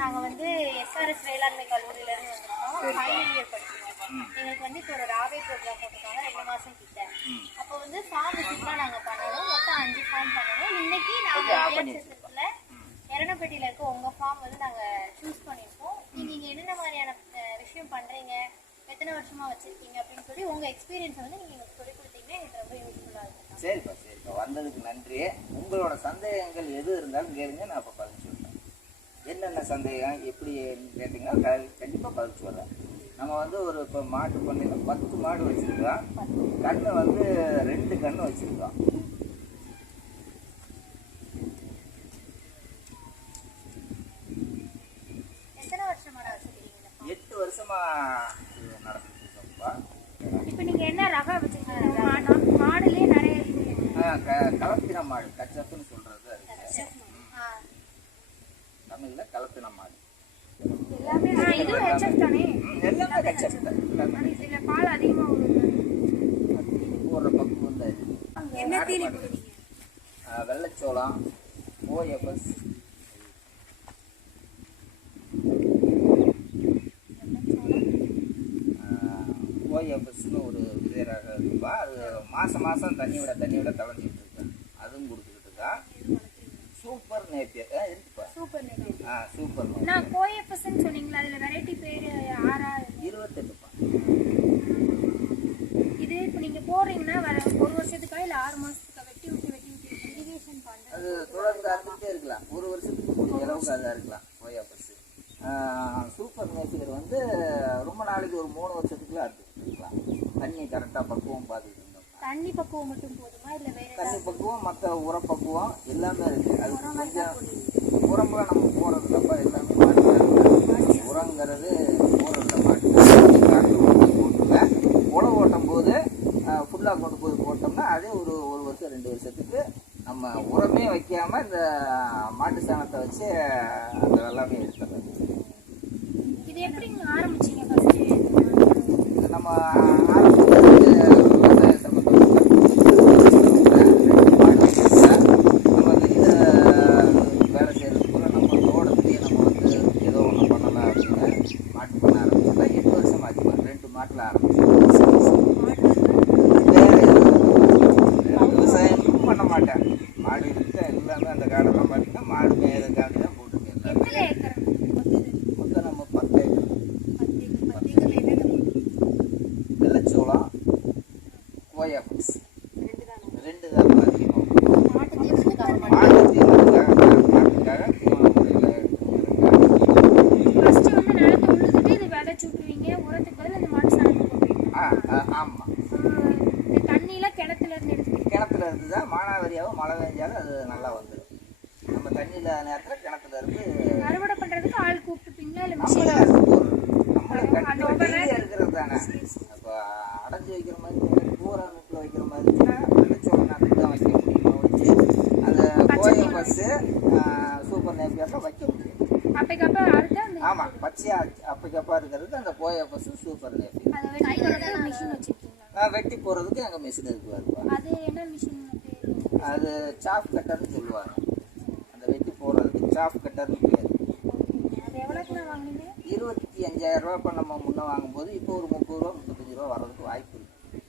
நாங்க வந்து எஸ்ஆர்எஸ் வேளாண்மை கல்லூரியில இருந்து வந்திருக்கோம் ஃபைனல் இயர் படிச்சிருக்கோம். எங்களுக்கு வந்து இப்போ ஒரு ராவே ப்ரோக்ராம் போட்டிருக்காங்க. ரெண்டு மாசம் கிட்ட. அப்போ வந்து ஃபார்ம் விசிட்லாம் நாங்க பண்ணணும். மொத்தம் அஞ்சு ஃபார்ம் பண்ணணும். இன்னைக்கு நாங்க ஏற்சத்துல எரணப்பட்டியில இருக்க உங்க ஃபார்ம் வந்து நாங்க சூஸ் பண்ணியிருக்கோம் நீங்க இங்க என்னென்ன மாதிரியான விஷயம் பண்றீங்க? எத்தனை வருஷமா வச்சிருக்கீங்க அப்படின்னு சொல்லி உங்க எக்ஸ்பீரியன்ஸ் வந்து நீங்க எங்களுக்கு சொல்லி கொடுத்தீங்கன்னா எனக்கு ரொம்ப யூஸ்ஃபுல்லா இருக்கும். சரிப்பா சரிப்பா. வந்ததுக்கு நன்றி. உங்களோட சந்தேகங்கள் எது இருந்தாலும் கேளுங்க. நான் இப்போ பதில் சொல்றேன். என்னென்ன சந்தேகம் எப்படி கேட்டிங்கன்னா க- கண்டிப்பா பதில் சொல்றேன். நம்ம வந்து ஒரு இப்போ மாட்டு பண்ணையில பத்து மாடு வச்சிருக்கோம். கண்ணு வந்து ரெண்டு கண்ணு வச்சிருக்கோம்? எட்டு வருஷமா இது நடந்துட்டு இருக்கோம்ப்பா இப்போ நீங்க என்ன ரகம் வச்சிருக்கீங்க? மாடு மாடுலயே நிறைய கலப்பின மாடு கச்சப்புன்னு தமிழ்ல கலப்பின மாடு எல்லாமே ஹெச்எஃப் தானே? போடுற மாடு. ஆ, வெள்ளைச்சோளம் ஓஎஃப்எஸ். ஓஎஃப்எஸ்னு ஒரு விதை ரகம் அது மாதம் மாதம் தண்ணி விட தண்ணி விட தவஞ்சிட்டு இருக்கேன் அதுவும் கொடுத்துக்கிட்டு இருக்கா சூப்பர் நேப்பியர் ஆ இருக்குப்பா சூப்பர் நெட் ஆ சூப்பர் நேப்பியர் நான் கோஎஃப்எஸ்ன்னு சொன்னீங்களா அதுல வெரைட்டி பேரு ஆறா இருபத்தெட்டுப்பா இது இப்போ நீங்க போடுறீங்கன்னா வர ஒரு வருஷத்துக்கா இல்ல ஆறு மாசத்துக்கா வெட்டி விட்டு வெட்டி விட்டு இரிகேஷன் பண்றது அது தொடர்ந்து அறுத்துட்டே இருக்கலாம் ஒரு வருஷத்துக்கு முடிஞ்ச அளவுக்கு அதாக இருக்கலாம் ஓஎஃப்எஸ் சூப்பர் நேப்பியர் வந்து ரொம்ப நாளைக்கு ஒரு மூணு வருஷத்துக்குள்ள அறுத்துக்கிட்டு இருக்கலாம் தண்ணி கரெக்டாக பக்குவம் பார்த்துக்கிட்டு இருந்தோம் தண்ணி பக்குவம் மட்டும் போதுமா இல்ல வேற தண்ணி பக்குவம் மற்ற உரப்பக்குவம் எல்லாமே இருக்கு அது கொஞ்சம் உரம்லாம் நம்ம போறதுலப்பா எல்லாமே மாட்டு உரங்கிறது போறதுல மாட்டு காட்டு ஓட்டி போட்டுல உழவு ஓட்டும் போது ஃபுல்லாக கொண்டு போய் போட்டோம்னா அதே ஒரு ஒரு வருஷம் ரெண்டு வருஷத்துக்கு நம்ம உரமே வைக்காம இந்த மாட்டு சாணத்தை வச்சு அந்த எல்லாமே எடுத்துறது இது எப்படி நீங்க ஆரம்பிச்சீங்க ஃபர்ஸ்ட் நம்ம ஆரம்பிச்சது விவசாய சம்பந்தப்பட்ட நம்ம வெளியில வேலை செய்யறதுக்குள்ள நம்ம தோட்டத்திலேயே நம்ம வந்து ஏதோ ஒன்று பண்ணலாம் அப்படின்னு மாட்டு பண்ண ஆரம்பிச்சோம்னா எட்டு வருஷம் ஆச்சுமா ரெண்டு மாட்டில் ஆரம்பிச்சோம் வேற எதுவும் விவசாயம் பண்ண மாட்டேன் மாடு இருக்கு எல்லாமே அந்த காடெல்லாம் பார்த்தீங்கன்னா மாடு மேயதுக்காக தான் போட்டுருக்கேன் எத்தனை ஏக்கர் மொத்தம் நம்ம பத்து ஏக்கர் பத்து ஏக்கர் பத்து ஏக்கர்ல என்னென்ன வெள்ளச்சோளம் ஓஎஃப்எஸ் ரெண்டு தானே ரெண்டு தான் அதிகம் மாட்டு தீவனத்துக்காக மாட்டு தீவனத்துக்காக மாட்டுக்காக தீவன முறையில் எடுத்துருக்காங்க ஃபர்ஸ்ட் வந்து நிலத்தை உழுதுட்டு இது விதைச்சு விட்டுருவீங்க உரத்துக்கு பதில் இந்த மாட்டு சாணத்தை போட்டுருவீங்க ஆ ஆ, ஆமாம் இந்த தண்ணியெல்லாம் கிணத்துல இருந்து எடுத்துக்கிட்டு கிணத்துல இருந்து தான் மானாவாரியாகவும் மழை பெஞ்சாலும் அது நல்லா வந்துடும் நம்ம தண்ணியில் நேரத்தில் கிணத்துல இருந்து அறுவடை பண்றதுக்கு ஆள் கூப்பிட்டுப்பீங்களா இல்ல நம்மளே நம்மளே இருக்கிறது தானே. அப்போ அடைஞ்சு வைக்கிற மாதிரி பூரா அமைப்பில் வைக்கிற மாதிரி தான் வைக்க முடியும்? வச்சு அந்த கோயை பஸ்ஸு சூப்பர் நேப்பியரில் வைக்க முடியும். அப்பைக்கப்ப அறுத்து ஆமாம் பச்சையா அப்பக்கப்பா இருக்கிறது அந்த கோயை பஸ்ஸு சூப்பர் நேப்பியர். வெட்டி போகிறதுக்கு எங்கள் மிஷின் இருக்கு வருவா அது என்ன அது சாப் கட்டர்னு சொல்லுவாங்க. அந்த வெட்டி போடுறதுக்கு சாப் கட்டர்னு பேர். இருபத்தி அஞ்சாயிரம் ரூபா இப்போ நம்ம முன்னே வாங்கும்போது இப்போ ஒரு முப்பது ரூபா முப்பத்தஞ்சு ரூபா வர்றதுக்கு வாய்ப்பு இருக்கு.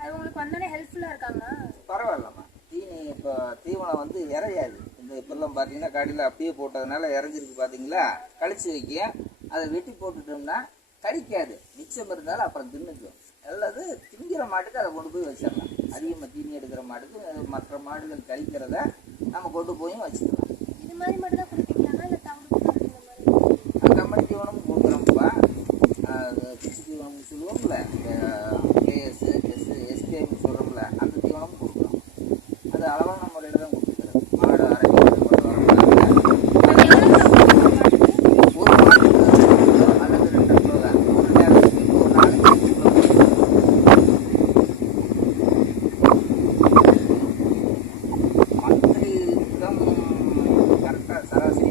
அது உங்களுக்கு வந்தோடனே ஹெல்ப்ஃபுல்லாக இருக்காங்க பரவாயில்லம்மா. தீனி இப்போ தீவனம் வந்து இறையாது. இந்த இப்பெல்லாம் பார்த்தீங்கன்னா கடையில் அப்படியே போட்டதுனால இறஞ்சிருக்கு பார்த்தீங்களா கழிச்சு வைக்க அதை வெட்டி போட்டுட்டோம்னா கடிக்காது. மிச்சம் இருந்தாலும் அப்புறம் தின்னுக்கும். அல்லது திங்கிற மாட்டுக்கு அதை கொண்டு போய் வச்சிடலாம். அதிகமாக தீனி எடுக்கிற மாட்டுக்கு அது மற்ற மாடுகள் கழிக்கிறத நம்ம கொண்டு போயும் வச்சுக்கலாம். இது மாதிரி மட்டும் தான் கொடுப்பீங்களா இல்லை கம்பெனி தீவனமும் கொடுக்குறோம்ப்பா. பிச்சு தீவனம் சொல்லுவோம்ல. கேஎஸ் எஸ் எஸ்பிஐன்னு சொல்கிறோம்ல அந்த தீவனமும் கொடுக்குறோம். அது அளவான முறையில் தான் கொடுக்குறது மாடு அரை லிட்டர் கொண்டு வரோம்னா அது எவ்வளோ மாட்டுக்கு ஒரு மாட்டுக்கு ரெண்டு கிலோ அல்லது ரெண்டு கிலோ தான் ஒரு நேரத்துக்கு ஒரு நாளைக்கு ரெண்டு கிலோ மந்த்லி இன்கம் கரெக்டாக சராசரி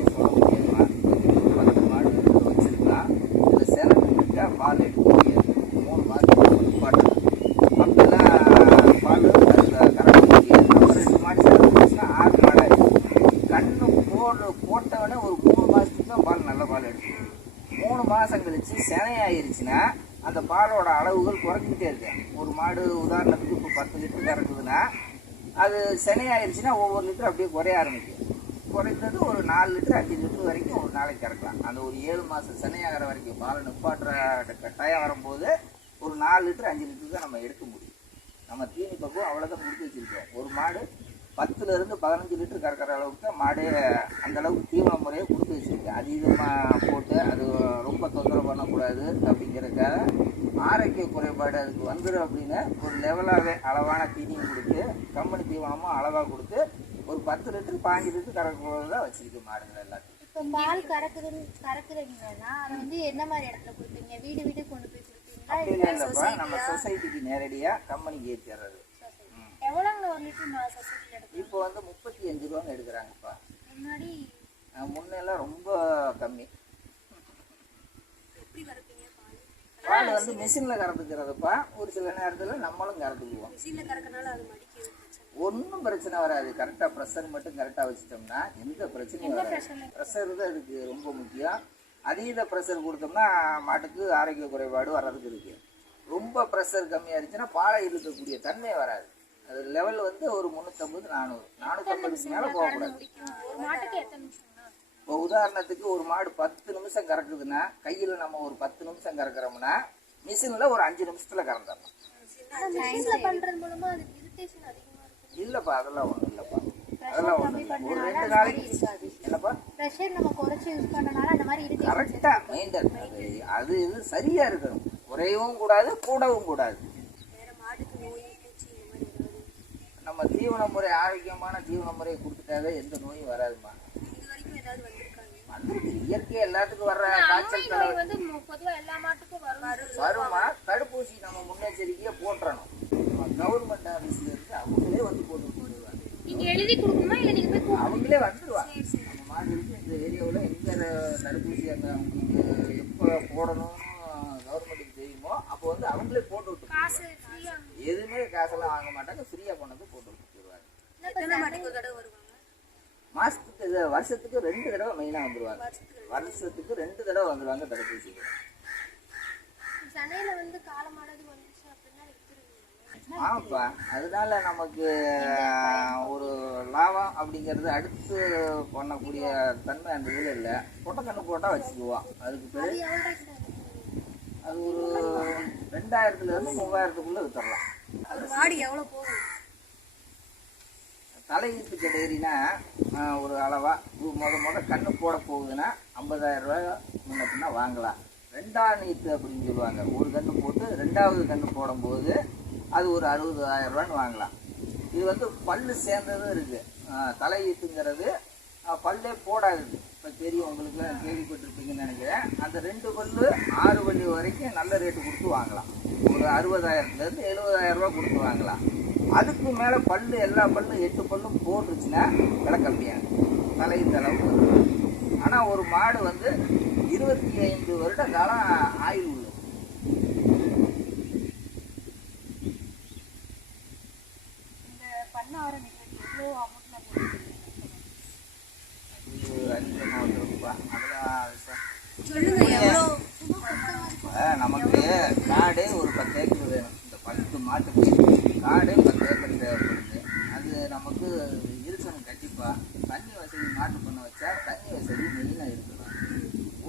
மாசத்துக்கு தான் பால் நல்ல பால் எடுக்கும் மூணு மாசம் கழிச்சு சினையாயிருச்சுன்னா அந்த பாலோட அளவுகள் குறைஞ்சிக்கிட்டே இருக்கு ஒரு மாடு உதாரணத்துக்கு இப்போ பத்து லிட்டர் கறக்குதுன்னா அது சினையாயிருச்சுன்னா ஒவ்வொரு லிட்டர் அப்படியே குறைய ஆரம்பிக்கும். குறைந்தது ஒரு நாலு லிட்டர் அஞ்சு லிட்டர் வரைக்கும் ஒரு நாளைக்கு கறக்கலாம். அந்த ஒரு ஏழு மாதம் சினையாகிற வரைக்கும் பாலை நிப்பாட்டுற கட்டாயம் வரும்போது ஒரு நாலு லிட்டர் அஞ்சு லிட்டர் தான் நம்ம எடுக்க முடியும். நம்ம தீனி பக்கம் அவ்வளோதான் கொடுத்து வச்சிருக்கோம். ஒரு மாடு பத்துல இருந்து பதினஞ்சு லிட்டர் கறக்கிற அளவுக்கு மாடு அந்த அளவுக்கு தீவன முறையை கொடுத்து வச்சிருக்கேன். அதிகமாக போட்டு அது ரொம்ப தொந்தரவு பண்ணக்கூடாது அப்படிங்கிறதுக்காக ஆரோக்கிய குறைபாடு அதுக்கு வந்துடும் அப்படின்னு ஒரு லெவலாகவே அளவான தீனியும் கொடுத்து கம்பெனி தீவனமும் அளவாக கொடுத்து ஒரு பத்து லிட்டர் பாஞ்சு லிட்டர் கறக்கிறது தான் வச்சிருக்கேன் மாடுகள் எல்லாத்தையும். இப்போ பால் கறக்குதுன்னு கறக்குறீங்கன்னா அதை வந்து என்ன மாதிரி இடத்துல கொடுப்பீங்க? வீடு வீடு கொண்டு போய் கொடுப்பீங்களா? அப்படி இல்லை இல்லைப்பா. நம்ம சொசைட்டிக்கு நேரடியாக கம்பெனிக்கு ஏற்றிடுறது எவ்வளோங்க ஒரு லிட்டர் இப்போ வந்து முப்பத்தி அஞ்சு ரூபான்னு எடுக்கிறாங்கப்பா. முன்னாடி முன்னெல்லாம் ரொம்ப கம்மி. எப்படி கறப்பீங்க பால்? வந்து மிஷினில் கறந்துக்கிறதுப்பா. ஒரு சில நேரத்தில் நம்மளும் கறந்துக்குவோம். மிஷினில் கறக்கனால அது மடிக்கிறது ஒன்றும் பிரச்சனை வராது. கரெக்டாக ப்ரெஷர் மட்டும் கரெக்டாக வச்சுட்டோம்னா எந்த பிரச்சனையும் வராது. ப்ரெஷர் தான் இதுக்கு ரொம்ப முக்கியம். அதீத ப்ரெஷர் கொடுத்தோம்னா மாட்டுக்கு ஆரோக்கிய குறைபாடு வர்றதுக்கு இருக்கு. ரொம்ப ப்ரெஷர் கம்மியாக இருந்துச்சுன்னா பாலை இழுக்கக்கூடிய தன்மை வராது. அது லெவல் வந்து ஒரு முந்நூற்றம்பது நானூறு. நானூற்றம்பதுக்கு மேலே போகக்கூடாது. இப்போ உதாரணத்துக்கு ஒரு மாடு பத்து நிமிஷம் கறக்குதுன்னா கையில் நம்ம ஒரு பத்து நிமிஷம் கறக்குறோம்னா மிஷினில் ஒரு அஞ்சு நிமிஷத்தில் கறந்துடலாம். இல்லைப்பா அதெல்லாம் ஒன்றும் இல்லைப்பா. அதெல்லாம் ஒன்றும் ஒரு ரெண்டு நாளைக்கு என்னப்பா? ப்ரெஷர் நம்ம குறைச்சி யூஸ் பண்ணனால அந்த மாதிரி கரெக்டாக மெயின்டைன் அது அது இது சரியாக இருக்கணும். குறையவும் கூடாது கூடவும் கூடாது வேற மாட்டுக்கு நோய் பூச்சி இந்த மாதிரி ஏதாவது நம்ம தீவன முறை ஆரோக்கியமான தீவன முறையை கொடுத்துட்டாவே எந்த நோயும் வராதுமா? வந்துருக்கு. இயற்கை எல்லாத்துக்கும் வர்ற காய்ச்சல் வந்து பொதுவாக எல்லா மாட்டுக்கும் வரும் வருமா? தடுப்பூசி நம்ம முன்னெச்சரிக்கையை போட்டுறணும் கவர்மெண்ட் ஆஃபீஸ்ல இருந்து அவங்களே வந்து போட்டு கொடுத்துருவாங்க. நீங்க எழுதி கொடுக்கணுமா இல்லை நீங்க போய் அவங்களே வந்துடுவாங்க நம்ம மாடுகளுக்கு இந்த ஏரியாவில் எந்த தடுப்பூசி அங்கே அவங்களுக்கு எப்போ போடணும்னு கவர்மெண்ட்டுக்கு தெரியுமோ அப்போ வந்து அவங்களே போட்டு விட்டு எதுவுமே காசெல்லாம் வாங்க மாட்டாங்க. ஃப்ரீயாக கொண்டு வந்து போட்டு விட்டுருவாங்க எத்தனை மாட்டுக்கு ஒரு தடவை வருவாங்க மாசத்துக்கு வருஷத்துக்கு ரெண்டு தடவை மெயினாக வந்துருவாங்க. வருஷத்துக்கு ரெண்டு தடவை வந்துருவாங்க தடுப்பூசி ஆமாப்பா. அதனால நமக்கு ஒரு லாபம் அப்படிங்கிறது அடுத்து பண்ணக்கூடிய தன்மை அந்த இதில் இல்லை. பொட்டக்கண்ணு போட்டால் வச்சுக்குவோம் அதுக்கு பேர் அது ஒரு ரெண்டாயிரத்துலேருந்து மூவாயிரத்துக்குள்ளே வித்துடலாம். ஒரு மாடு எவ்வளோ போகும் தலையீட்டு கடையினா ஒரு அளவாக முத முத கண்ணு போட போகுதுன்னா ஐம்பதாயிரம் ரூபாய் முன்ன பின்ன வாங்கலாம். ரெண்டாம் நீத்து அப்படின்னு சொல்லுவாங்க. ஒரு கன்று போட்டு ரெண்டாவது கன்று போடும்போது அது ஒரு அறுபதாயிரம் ரூபான்னு வாங்கலாம். இது வந்து பல்லு சேர்ந்ததும் இருக்குது தலையீட்டுங்கிறது பல்லே போடாது. இப்போ தெரியும் உங்களுக்கு கேள்விப்பட்டிருப்பீங்கன்னு நினைக்கிறேன். அந்த ரெண்டு பல்லு ஆறு பல்லு வரைக்கும் நல்ல ரேட்டு கொடுத்து வாங்கலாம். ஒரு அறுபதாயிரத்துலேருந்து எழுபதாயிரம் கொடுத்து வாங்கலாம். அதுக்கு மேலே பல்லு எல்லா பல்லும் எட்டு பல்லும் போட்டுருச்சுன்னா விலை கம்மியாகும். தலையின் அளவு ஆனால் ஒரு மாடு வந்து இருபத்தி ஐந்து வருட காலம் ஆயுள் உள்ளது. நமக்கு காடே ஒரு பத்து ஏக்கர் வேணும். இந்த பத்து மாட்டுக்கு. காடே பத்து தேவைப்படுது. அது நமக்கு இருக்கணும் கண்டிப்பாக தண்ணி வசதி மாட்டு பண்ண வச்சா தண்ணி வசதி மெயினாக இருக்கணும்.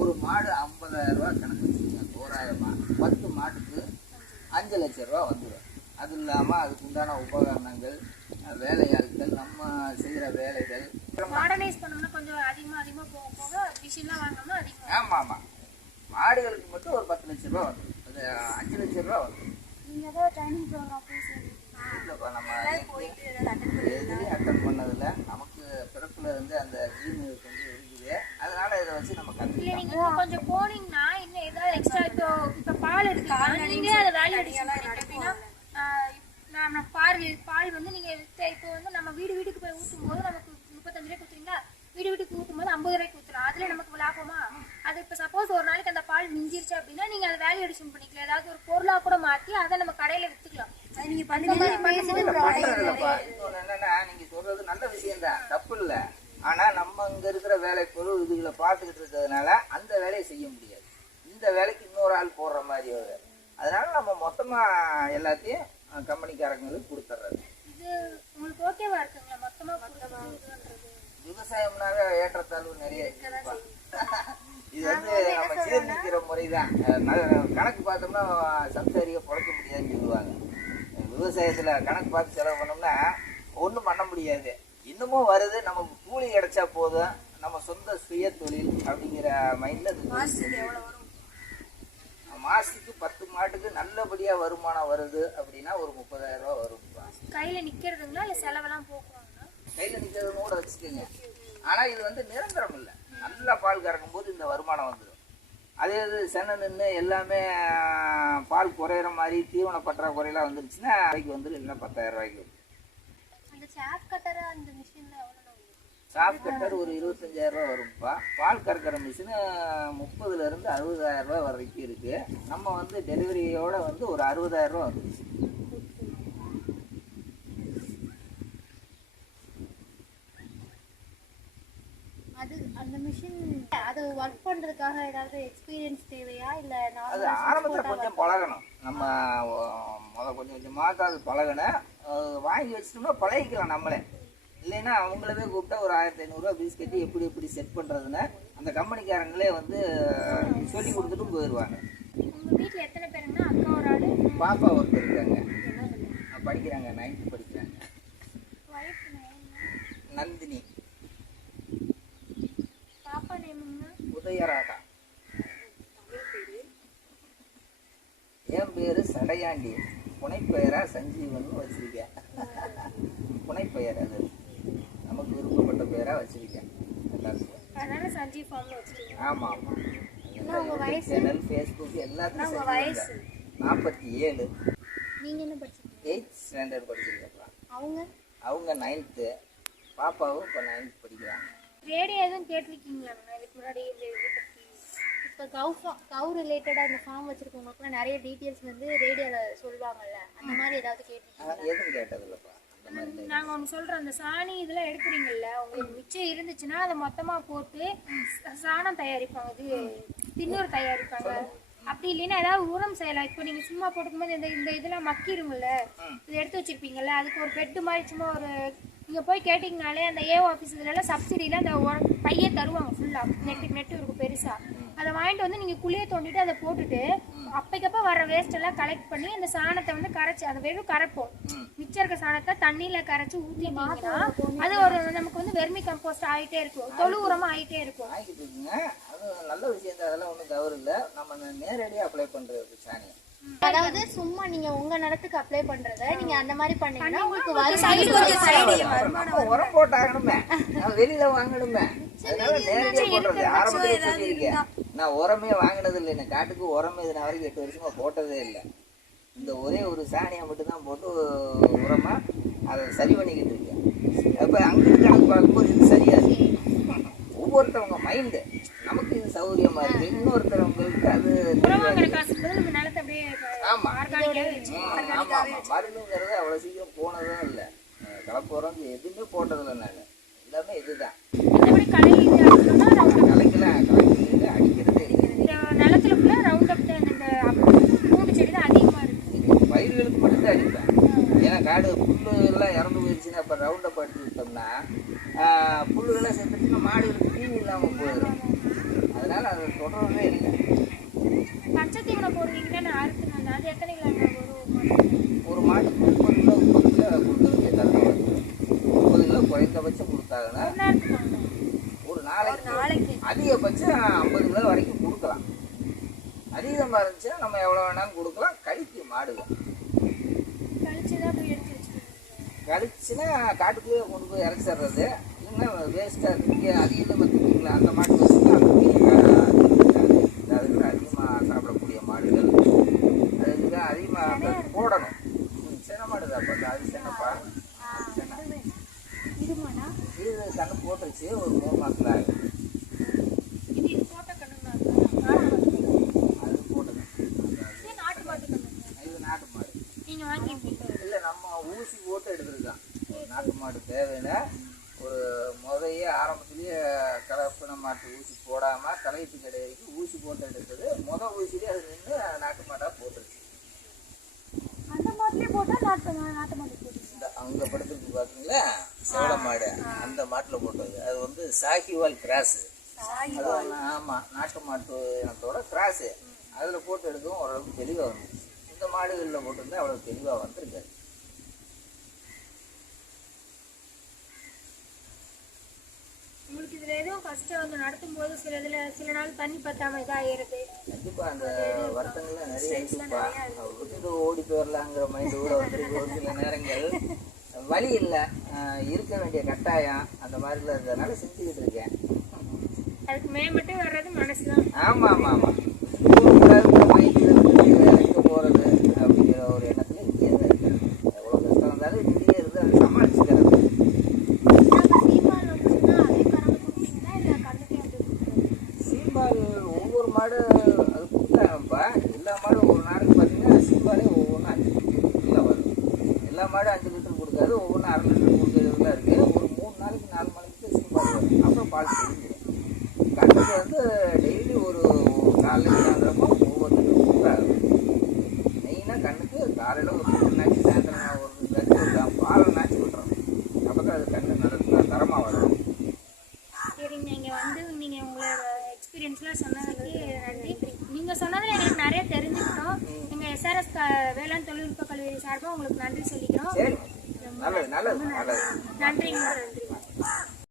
ஒரு மாடு ஐம்பதாயிரரூபா கணக்கு வச்சுக்கோங்க தோராயமாக பத்து மாட்டுக்கு அஞ்சு லட்ச ரூபா வந்துடும் அது இல்லாமல் அதுக்கு உண்டான உபகரணங்கள் வேலையாள் Yeah. நல்ல விஷயம்தான். தப்பு இல்ல ஆனால் நம்ம இங்கே இருக்கிற வேலை பொருள் இதுகளை பார்த்துக்கிட்டு இருக்கிறதுனால அந்த வேலையை செய்ய முடியாது. இந்த வேலைக்கு இன்னொரு ஆள் போடுற மாதிரி வரும் அதனால நம்ம மொத்தமாக எல்லாத்தையும் கம்பெனிக்காரங்களுக்கு கொடுத்துட்றது விவசாயம்னாவே ஏற்றத்தாழ்வு நிறைய. இது வந்து நம்ம சீர்திருத்திற முறை தான் கணக்கு பார்த்தோம்னா சம்சாரியை பொழைக்க முடியாதுன்னு சொல்லுவாங்க. விவசாயத்தில் கணக்கு பார்த்து செலவு பண்ணோம்னா ஒன்றும் பண்ண முடியாது. இன்னமும் வருது. நமக்கு கூலி கிடைச்சா போதும். நம்ம சொந்த சுய தொழில் அப்படிங்கிற மைண்டில் மாசத்துக்கு பத்து மாட்டுக்கு நல்லபடியா வருமானம் வருது அப்படின்னா ஒரு முப்பதாயிரம் ரூபாய் வரும்ப்பா கையில நிக்கிறதுங்களா? இல்ல செலவெல்லாம் போக்குவாங்களா? கையில நிக்கிறது கூட வச்சுக்கோங்க. ஆனா இது வந்து நிரந்தரம் இல்லை. நல்லா பால் கறக்கும் போது இந்த வருமானம் வந்துடும் அதே இது சென்னை நின்று எல்லாமே பால் குறையிற மாதிரி தீவன பற்றாக்குறையெல்லாம் வந்துருச்சுன்னா ரூபாய்க்கு வந்துடும் இல்லைன்னா பத்தாயிரம் ரூபாய்க்கு வரும் சாப் கட்டர் அந்த மிஷின்ல எவ்வளவு சாஃப்ட் கட்டர் ஒரு இருபத்தஞ்சாயிரம் ரூபா வரும்ப்பா. பால் கறக்கிற மிஷினு முப்பதுல இருந்து அறுபதாயிரம் ரூபா வரைக்கும் இருக்கு. நம்ம வந்து டெலிவரியோட வந்து ஒரு அறுபதாயிரம் ரூபா வந்துருச்சு அது அந்த மிஷின் அது ஒர்க் பண்றதுக்காக ஏதாவது எக்ஸ்பீரியன்ஸ் தேவையா? இல்ல அது ஆரம்பத்தில் கொஞ்சம் பழகணும். நம்ம முத கொஞ்சம் கொஞ்சமாக அது அஹ், வாங்கி வச்சிட்டோம்னா பழகிக்கலாம் நம்மளே. இல்லைன்னா அவங்களவே கூப்பிட்டா ஒரு ஆயிரத்தி ஐநூறுரூவா பீஸ் கட்டி எப்படி எப்படி செட் பண்ணுறதுன்னு அந்த கம்பெனிக்காரங்களே வந்து சொல்லி கொடுத்துட்டும் போயிடுவாங்க உங்க வீட்ல எத்தனை பேருங்கன்னா அக்கா ஒரு ஆளு? பாப்பா ஒருத்தர் இருக்காங்க. படிக்கிறாங்க நைன்த்து படிக்கிறாங்க. நந்தினி. பாப்பா நேமுங்கண்ணா உதயராகா என் பேரு சடையாண்டி. புனைப்பெயரா சஞ்சீவன் வச்சிருக்கேன். புனைப்பெயர் அது. நமக்கு விருப்பப்பட்ட பெயரா வச்சிருக்கேன். எல்லாத்துக்கும். அதனால சஞ்சீவ் ஃபார்ம்ல வச்சிருக்கீங்க ஆமா ஆமா. உங்க வயசு? சேனல் ஃபேஸ்புக் எல்லாத்துக்கும்? நாற்பத்தி ஏழு. நீங்க என்ன படிச்சிருக்கீங்க? எயித் ஸ்டாண்டர்ட் படிச்சிருக்கப்பா அவங்க? அவங்க நைன்த்து பாப்பாவும் இப்போ நைன்த் படிக்கிறாங்க. ரேடியோ எதுவும் கேட்டிருக்கீங்களா? இதுக்கு முன்னாடி இப்போ கவு கவு ரிலேட்டடாக இந்த ஃபார்ம் வச்சிருக்கவங்களுக்குலாம் நிறைய டீட்டெயில்ஸ் வந்து ரேடியோவில் சொல்லுவாங்கல்ல அந்த மாதிரி ஏதாவது மாதிரி நாங்கள் ஒன்று சொல்கிறோம் அந்த சாணி இதெல்லாம் எடுக்கிறீங்கல்ல உங்களுக்கு மிச்சம் இருந்துச்சுன்னா அதை மொத்தமாக போட்டு சாணம் தயாரிப்பாங்க இது திண்ணூர் தயாரிப்பாங்க. அப்படி இல்லைன்னா ஏதாவது உரம் செய்யலாம். இப்போ நீங்கள் சும்மா போட்டுக்கும்போது இந்த இந்த இதெல்லாம் மக்கிருங்கல்ல இது எடுத்து வச்சிருப்பீங்கல்ல அதுக்கு ஒரு பெட்டு மாதிரி சும்மா ஒரு நீங்கள் போய் கேட்டிங்கனாலே அந்த ஏஓ ஆஃபீஸ் இதுலலாம் சப்சிடியில் அந்த உரம் பையே தருவாங்க ஃபுல்லாக நெட்டு நெட்டு இருக்கும் பெருசாக அதை வாங்கிட்டு வந்து நீங்கள் குழியை தோண்டிட்டு அதை போட்டுட்டு அப்பைக்கப்ப வர வேஸ்ட் எல்லாம் கலெக்ட் பண்ணி அந்த சாணத்தை வந்து கரைச்சி அதை வெறும் கரைப்போம். மிச்சம் இருக்க சாணத்தை தண்ணியில கரைச்சி ஊத்திட்டீங்கன்னா அது ஒரு நமக்கு வந்து வெர்மி கம்போஸ்ட் ஆயிட்டே இருக்கும். தொழு உரமா ஆயிட்டே இருக்கும். ஆகிட்டு இருக்குங்க அது நல்ல விஷயம் தான் அதெல்லாம் ஒன்றும் தவறு இல்லை நம்ம நேரடியாக அப்ளை பண்ணுறது சாணியை அதாவது சும்மா நீங்க உங்க நிலத்துக்கு அப்ளை பண்றத நீங்க அந்த மாதிரி பண்ணீங்கன்னா உங்களுக்கு நம்ம உரம் போட்டாகணுமே. வெளியில வாங்கணுமே. அதனால நேரடியாக போடுறது. ஆரம்பத்திலே சொல்லியிருக்கேன். நான் உரமே வாங்கினது இல்லை இந்த காட்டுக்கு உரமே இது நான் வரைக்கும் எட்டு வருஷமா போட்டதே இல்லை. இந்த ஒரே ஒரு சாணியை மட்டும்தான் போட்டு உரமா அதை சரி பண்ணிக்கிட்டு இருக்கேன். அப்போ அங்கே கணக்கு பார்க்கும்போது இது சரியா இருக்கு ஒவ்வொருத்தவங்க மைண்டு நமக்கு இது சௌகரியமா இருக்கு. இன்னொருத்தவங்களுக்கு அது உரம் வாங்குற காசுக்கு பதில் நம்ம நிலத்தை அப்படியே ஆமா. ஆர்கானிக்காவே வச்சு ம், ஆமா. ஆமா மருந்துங்கிறது அவ்வளவு சீக்கிரம் போனதும் இல்லை. கலப்பு உரம் எதுவுமே போட்டதில்லை நான். எல்லாமே இதுதான். மற்றபடி கலையில் இது அடிக்கணும்னா ரவுண்ட் கலைக்கெல்லாம் கலைக்கிறது அடிக்கிறதே இல்லை இந்த நிலத்துல ஃபுல்லா ரவுண்ட் அப் இந்த பூண்டு செடி தான் அதிகமா இருக்கு. பயிர்களுக்கு மட்டும்தான் அடிப்பேன் ஏன்னா காடு புல்லு எல்லாம் இறந்து போயிடுச்சுன்னா இப்போ ரவுண்ட் அப் அடிச்சு விட்டோம்னா புல்லுகள்லாம் செத்துச்சுன்னா மாடுகளுக்கு தீனி இல்லாமல் போயிடும். அதனால அதை தொடரவே இல்லை. பச்சை தீவனம் போடுவீங்கன்னா அறுத்துனாங்க அது எத்தனை கிலோ ஒரு மாட்டுக்கு முப்பது கிலோ கொடுக்கறதுக்கு தரணும் முப்பது கிலோ குறைந்தபட்சம் கொடுத்தாங்கன்னா ஒரு நாளைக்கு. அதிகபட்சம் ஐம்பது கிலோ வரைக்கும் அதிகமாக இருந்துச்சுன்னா நம்ம எவ்வளோ வேணாலும் கொடுக்கலாம். கழிக்கு வச்சுக்கணும். கழிச்சுன்னா காட்டுக்குள்ளேயே கொண்டு போய் இறச்சிடுறது இல்லைன்னா வேஸ்ட்டாக இருக்கு. அதிகமாக திங்கிங்களா அந்த மாட்டு வச்சுன்னா அதுக்கு அதிகமாக சாப்பிடக்கூடிய மாடுகள். அதுக்கு தான் அதிகமாக போடணும். சின்ன மாடு தான் அது சின்னப்பா இது கண்ணு போட்டுருச்சு. ஒரு மூணு மாதத்தில் ஆகும் இது இது போட்ட கண்ணுங்களா அது போட்டது இது நாட்டு மாட்டு கண்ணுங்க இது நாட்டு மாடு நீங்க வாங்கிருக்கீங்க இல்லை நம்ம ஊசி போட்டு எடுத்துருக்கான் நாட்டு மாடு தேவையில்ல ஒரு முதையே ஆரம்ப மாசமா தலையீட்டு கிடையாது ஊசி போட்டு எடுத்தது முத ஊசிலே அது நின்று நாட்டு மாடா போட்டுருச்சு அந்த மாட்டிலே போட்டா நாட்டு நாட்டு மாட்டு போட்டு இந்த அங்க சோள மாடு. அந்த மாட்டுல போட்டது அது வந்து சாகிவால் கிராஸ். அது வந்து ஆமா நாட்டு மாட்டு இனத்தோட கிராஸ். அதுல போட்டு எடுக்கவும் ஓரளவுக்கு தெளிவா வந்துச்சு இந்த மாடுகளில் போட்டிருந்தா அவ்வளவு தெளிவா வந்திருக்காது. உங்களுக்கு இதுல எதுவும் கஷ்டம் வந்து நடத்தும் போது சில இதுல சில நாள் தண்ணி பத்தாம இதாகிறது கண்டிப்பா அந்த வருத்தங்கள்லாம் நிறைய இருக்குப்பா. விட்டுட்டு ஓடி போயிடலாங்கிற மைண்ட் கூட வந்துருக்கு ஒரு சில நேரங்கள். வழி இல்லை. இருக்க வேண்டிய கட்டாயம் அந்த மாதிரில இருந்ததுனால செஞ்சுக்கிட்டு இருக்கேன். அதுக்கு மேம்பட்டு வர்றது மனசுதான். ஆமா ஆமா ஆமா. ஊருக்குள்ள மைண்ட்ல இருந்து வேலைக்கு போறது அப்படிங்கிற ஒரு எண்ணத்துல இங்கே தான் இருக்கேன் எவ்வளவு கஷ்டம் இருந்தாலும் இங்கேயே இருந்து அதை சமாளிச்சுக்கிறது சீமான் வந்துச்சுன்னா அதே கறந்து கொடுப்பீங்களா இல்ல கண்ணுக்கே வந்து சீம்பால் ஒவ்வொரு மாடு அது கொடுத்தாங்கப்பா எல்லா மாடும் ஒரு நாளைக்கு பார்த்தீங்கன்னா சீம்பாலே ஒவ்வொன்றும் அஞ்சு லிட்டர் வரும் எல்லா மாடும் அஞ்சு லிட்டர் கொடுக்காது ஒவ்வொன்றும் அரை லிட்டர் கொடுக்கறதுலாம் இருக்கு ஒரு மூணு நாளைக்கு நாலு மணிக்கு சீம்பால் வரும் அப்புறம் பால் கண்ணுக்கு வந்து டெய்லி ஒரு நாலு சாயந்தரமா ஒவ்வொருத்தருக்கும் மெயினாக கண்ணுக்கு காலையில் ஒரு